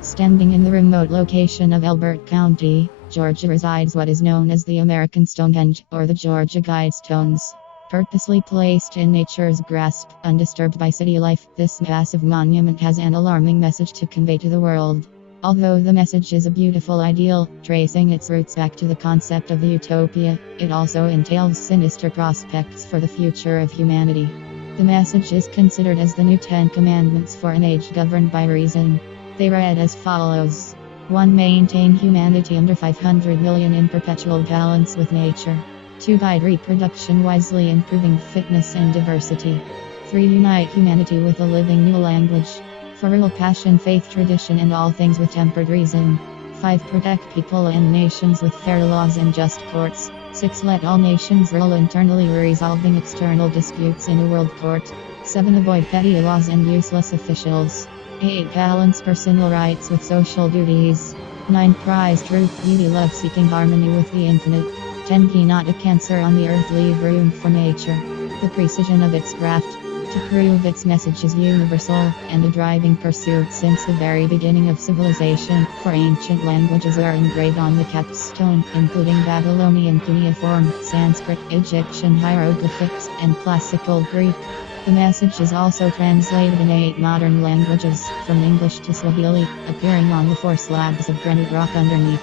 Standing in the remote location of Elbert County, Georgia resides what is known as the American Stonehenge, or the Georgia Guidestones. Purposely placed in nature's grasp, undisturbed by city life, this massive monument has an alarming message to convey to the world. Although the message is a beautiful ideal, tracing its roots back to the concept of the Utopia, it also entails sinister prospects for the future of humanity. The message is considered as the new 10 commandments for an age governed by reason. They read as follows. 1. Maintain humanity under 500 million in perpetual balance with nature. 2. Guide reproduction wisely, improving fitness and diversity. 3. Unite humanity with a living new language. 4. Rule passion, faith, tradition, and all things with tempered reason. 5. Protect people and nations with fair laws and just courts. 6. Let all nations rule internally, resolving external disputes in a world court. 7. Avoid petty laws and useless officials. 8. Balance personal rights with social duties. 9. Prize truth, beauty, love, seeking harmony with the infinite. 10. Be not a cancer on the earth, leave room for nature. The precision of its craft, to prove its message is universal, and a driving pursuit since the very beginning of civilization, for ancient languages are engraved on the capstone, including Babylonian cuneiform, Sanskrit, Egyptian hieroglyphics, and Classical Greek. The message is also translated in 8 modern languages, from English to Swahili, appearing on the 4 slabs of granite rock underneath.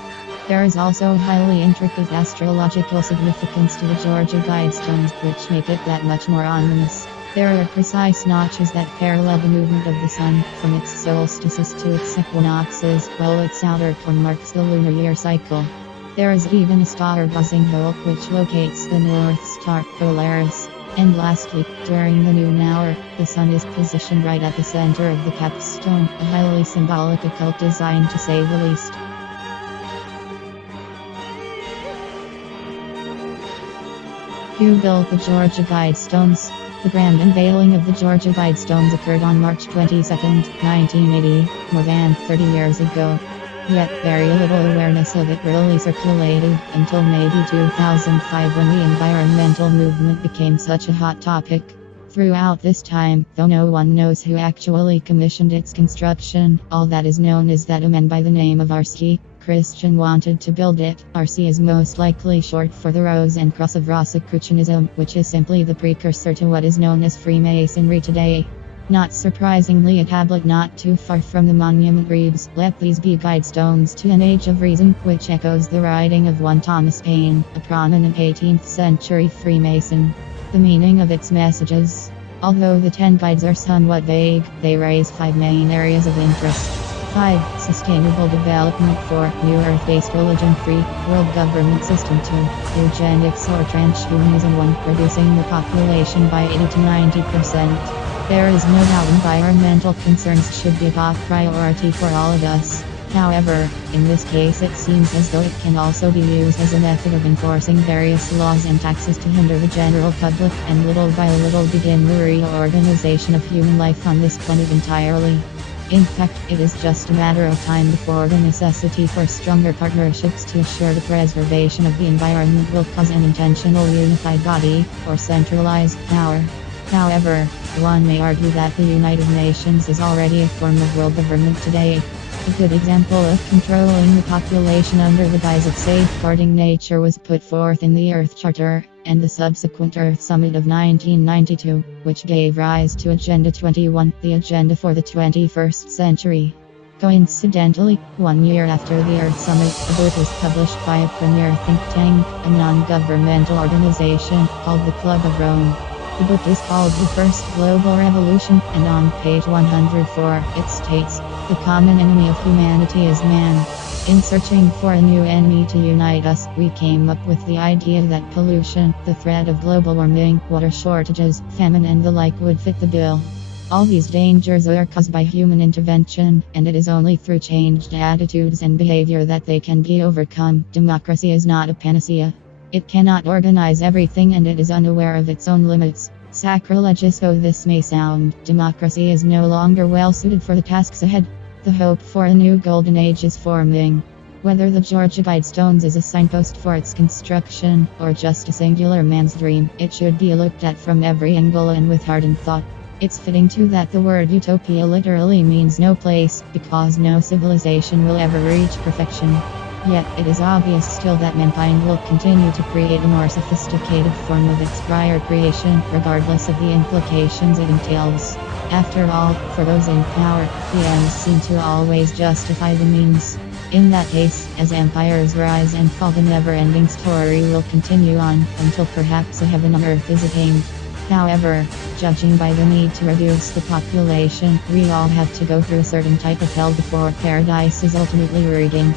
There is also highly intricate astrological significance to the Georgia Guidestones, which make it that much more ominous. There are precise notches that parallel the movement of the sun, from its solstices to its equinoxes, while its outer cone marks the lunar year cycle. There is even a star buzzing hole, which locates the North Star, Polaris. And lastly, during the noon hour, the sun is positioned right at the center of the capstone, a highly symbolic occult design to say the least. Who built the Georgia Guidestones? The grand unveiling of the Georgia Guidestones occurred on March 22, 1980, more than 30 years ago. Yet very little awareness of it really circulated until maybe 2005, when the environmental movement became such a hot topic. Throughout this time, though no one knows who actually commissioned its construction, all that is known is that a man by the name of R.C. Christian wanted to build it. R.C. is most likely short for the Rose and Cross of Rosicrucianism, which is simply the precursor to what is known as Freemasonry today. Not surprisingly, a tablet not too far from the monument reads, "Let these be guidestones to an age of reason," which echoes the writing of one Thomas Paine, a prominent 18th century Freemason. The meaning of its messages. Although the 10 guides are somewhat vague, they raise 5 main areas of interest. 5. Sustainable development. 4. New Earth-based religion-free world government system. 2. Eugenics or transhumanism. 1. Reducing the population by 80 to 90%. There is no doubt environmental concerns should be a top priority for all of us. However, in this case it seems as though it can also be used as a method of enforcing various laws and taxes to hinder the general public and little by little begin the reorganization of human life on this planet entirely. In fact, it is just a matter of time before the necessity for stronger partnerships to assure the preservation of the environment will cause an intentional unified body, or centralized power. However, one may argue that the United Nations is already a form of world government today. A good example of controlling the population under the guise of safeguarding nature was put forth in the Earth Charter, and the subsequent Earth Summit of 1992, which gave rise to Agenda 21, the agenda for the 21st century. Coincidentally, 1 year after the Earth Summit, a book was published by a premier think tank, a non-governmental organization called the Club of Rome. The book is called The First Global Revolution, and on page 104 it states, "The common enemy of humanity is man. In searching for a new enemy to unite us, we came up with the idea that pollution, the threat of global warming, water shortages, famine and the like would fit the bill. All these dangers are caused by human intervention, and it is only through changed attitudes and behavior that they can be overcome. Democracy is not a panacea. It cannot organize everything and it is unaware of its own limits. Sacrilegious though this may sound, democracy is no longer well suited for the tasks ahead. The hope for a new golden age is forming." Whether the Georgia Guidestones is a signpost for its construction, or just a singular man's dream, it should be looked at from every angle and with hardened thought. It's fitting too that the word utopia literally means no place, because no civilization will ever reach perfection. Yet, it is obvious still that mankind will continue to create a more sophisticated form of its prior creation, regardless of the implications it entails. After all, for those in power, the ends seem to always justify the means. In that case, as empires rise and fall, the never-ending story will continue on, until perhaps a heaven on earth is attained. However, judging by the need to reduce the population, we all have to go through a certain type of hell before paradise is ultimately regained.